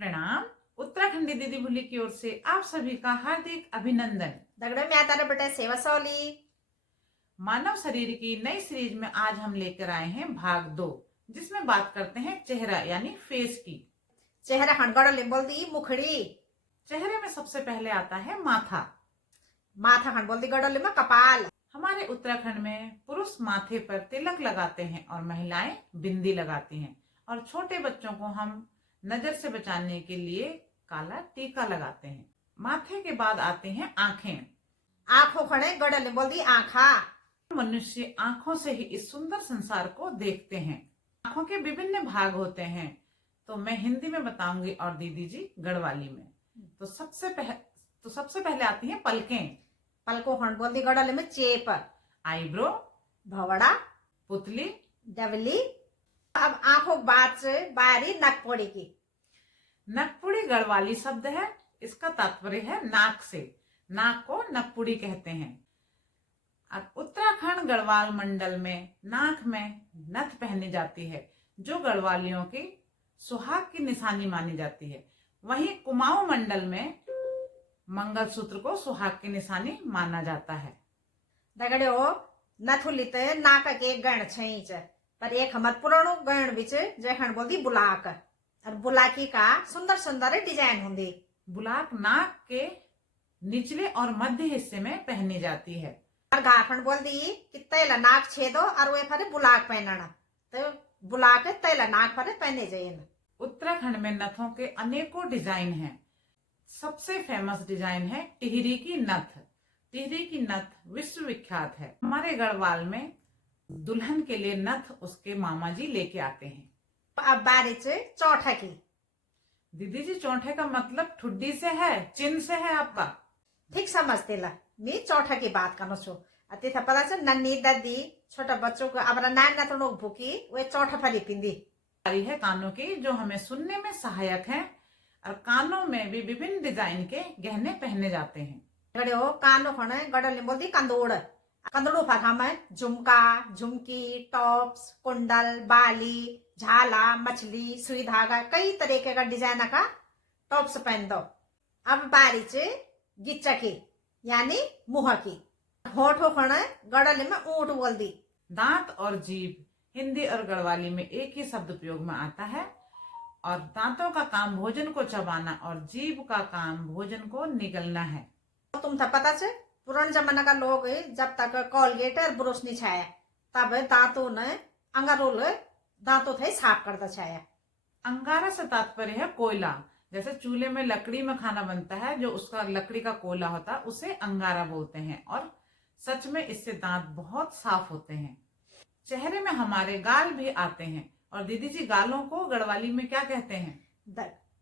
प्रणाम। उत्तराखंडी दीदी भुली की ओर से आप सभी का हार्दिक अभिनंदन। दगड़े मैं तारे बेटे सेवा सौली। मानव शरीर की नई सीरीज में आज हम लेकर आए हैं भाग 2, जिसमें बात करते हैं चेहरा यानी फेस की। चेहरा हणगड़ ले बोल दी मुखड़ी। चेहरे में सबसे पहले आता है माथा। माथा हण बोल दी गड़ोले में कपाल। हमारे उत्तराखंड में पुरुष माथे पर तिलक लगाते हैं और महिलाएं बिंदी लगाती हैं, और छोटे बच्चों को हम नजर से बचाने के लिए काला टीका लगाते हैं। माथे के बाद आते हैं आंखें। आंखों खड़े गड़ोले बोल दी आंखा। मनुष्य आंखों से ही इस सुंदर संसार को देखते हैं। आंखों के विभिन्न भाग होते हैं, तो मैं हिंदी में बताऊंगी और दीदी जी गढ़वाली में। तो सबसे पहले आती हैं पलकें। पलको हण बोल दी गड़ोले में चेप। आईब्रो, भवड़ा, पुतली, डबली। अब आंखों बाद से बारी नकपोड़ी की। नकपुड़ी गढ़वाली शब्द है। इसका तात्पर्य है नाक से। नाक को नकपुड़ी कहते हैं। अब उत्तराखंड गढ़वाल मंडल में नाक में नथ पहनी जाती है, जो गढ़वालियों की सुहाग की निशानी मानी जाती है। वहीं कुमाऊं मंडल में मंगलसूत्र को सुहाग की निशानी माना जाता है। दगड़े हो नथुलिते नाक के गण छईच, पर एक हमर पुरानो गण बिच जे हण बोल दी बुलाक। और बुलाकी का सुंदर सुंदर डिजाइन होंदी। बुलाक नाक के निचले और मध्य हिस्से में पहनी जाती है। और गाखण बोल दी कि तैला नाक छेदो और वे फरे बुलाक पहनना, तो बुलाक तैला नाक फरे पहने जाइन। उत्तराखंड में नथों के अनेकों डिजाइन हैं। सबसे फेमस डिजाइन है टिहरी की नथ। टिहरी की नथ विश्व विख्यात है। हमारे गढ़वाल में दुल्हन के लिए नथ उसके मामा जी लेके आते हैं। अब बारी से चौथा की। दीदी जी, चौथे का मतलब ठुड्डी से है, चिन्ह से है आपका? ठीक समझते ला। मैं चौथा की बात करना छो। अति था पता से नन्नी दादी छोटा बच्चों को अब नान ना तो भूखी वे चौथा फरी पिंदी। सारी है कानों की, जो हमें सुनने में सहायक है, और कानों में भी विभिन्न डिजाइन के गहने पहने जाते हैं। गड़े हो कानो खणे गड़ल बोल दी कंदोड़। कंदोड़ों पर हमें झुमका, झुमकी, टॉप्स, कुंडल, बाली, झाला, मछली, सुई धागा, कई तरीके का डिजाइन का टॉप्स पहन दो। अब बारी से गिच्चा की यानी मुंह की। होठो खणे गड़ल में ऊंट बोल दी। दांत और जीभ हिंदी और गढ़वाली में एक ही शब्द उपयोग में आता है, और दांतों का काम भोजन को चबाना और जीभ का काम भोजन को निगलना है। तुम था पता से पुराने जमाना का लोग जब तक कोलगेट और ब्रश नहीं छाया, तब दांतों ने अंगारोल दांतों थे साफ करता छाया। अंगारा से तात्पर्य है कोयला। जैसे चूल्हे में लकड़ी में खाना बनता है, जो उसका लकड़ी का कोयला होता है उसे अंगारा बोलते हैं, और सच में इससे दांत बहुत साफ होते हैं। चेहरे में हमारे गाल भी आते हैं, और दीदी जी गालों को गढ़वाली में क्या कहते हैं?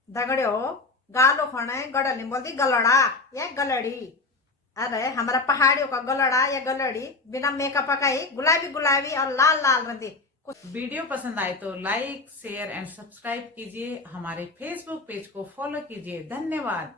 दगड़े हो गालो खणे गड़ली बोल दी गलड़ा या गलड़ी। अरे हमारा पहाड़ियों का गलड़ा या गलड़ी बिना मेकअप का ही गुलाबी गुलाबी और लाल लाल रहती। वीडियो पसंद आए तो लाइक, शेयर एंड सब्सक्राइब कीजिए। हमारे फेसबुक पेज को फॉलो कीजिए। धन्यवाद।